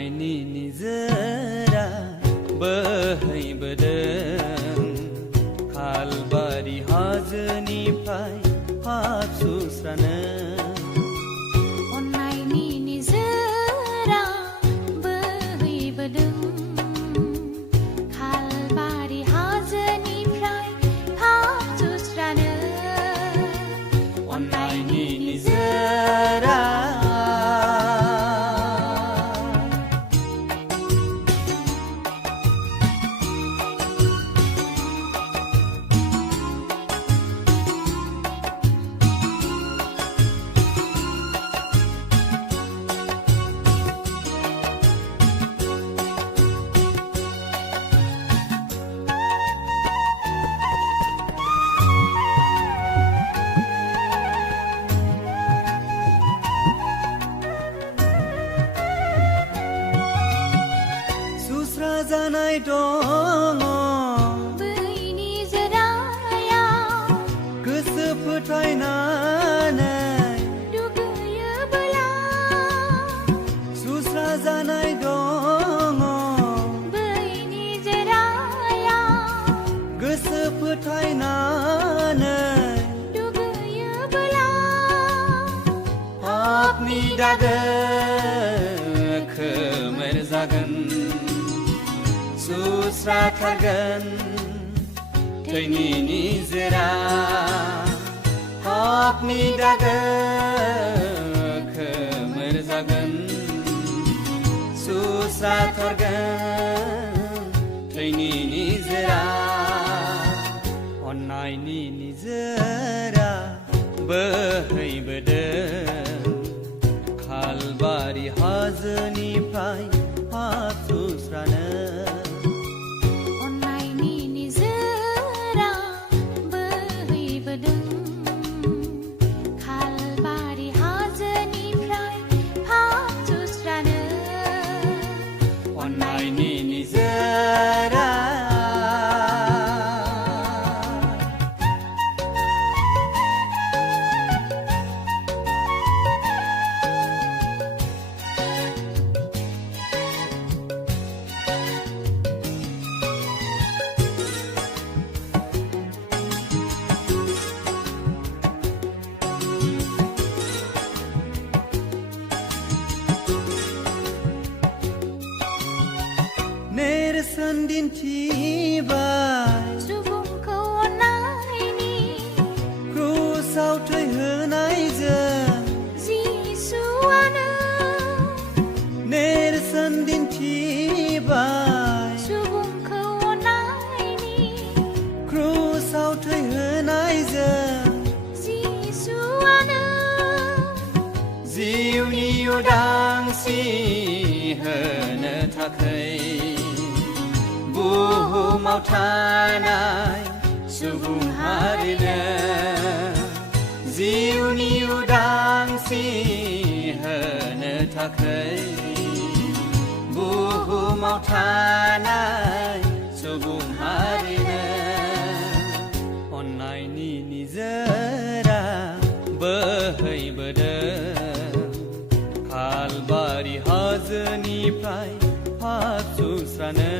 अन्नायनि निजोरा बोहैबोदों खालबारि हाजोनिफ्राय हाब सुस्रानो अन्नायनि निजोरा बोहैबोदों खालबारि हाजोनिफ्राय हाब सुस्रानो अन्नायनि निजोरा जानाय दङ बै निजोरायाव गोसो फोथायनानै दुगैयोब्ला सुस्रा जानाय दङ बै निजोरायाव गोसो फोथायनानै दुगैयोब्ला पापनि दागो खोमोर जागोन सुस्राथारगोन थैनि निजोरा पापनि दागो खोमोर जागोन सुस्राथारगोन थैनि निजोरा अन्नायनि निजोरा बोहैबोदों खालबारि हाजोनिफ्राय हाब सुस्रानो अन्नायनि निजोरा नेरसोन दिन्थिबाय सुबुंखौ अन्नायनि क्रुसाव थैहोनायजों जिसुआनो नेरसोन दिन्थिबाय सुबुंखौ अन्नायनि क्रुसाव थैहोनायजों जिसुआनो जिउनि उदांस्रि होनो थाखाय बुहुमाव थानाय सुबुं हारिनो जिउनि उदांस्रि होनो थाखाय बुहुमाव थानाय सुबुं हारिनो अन्नायनि निजोरा बोहैबोदों खालबारि हाजोनिफ्राय हाब सुस्रानो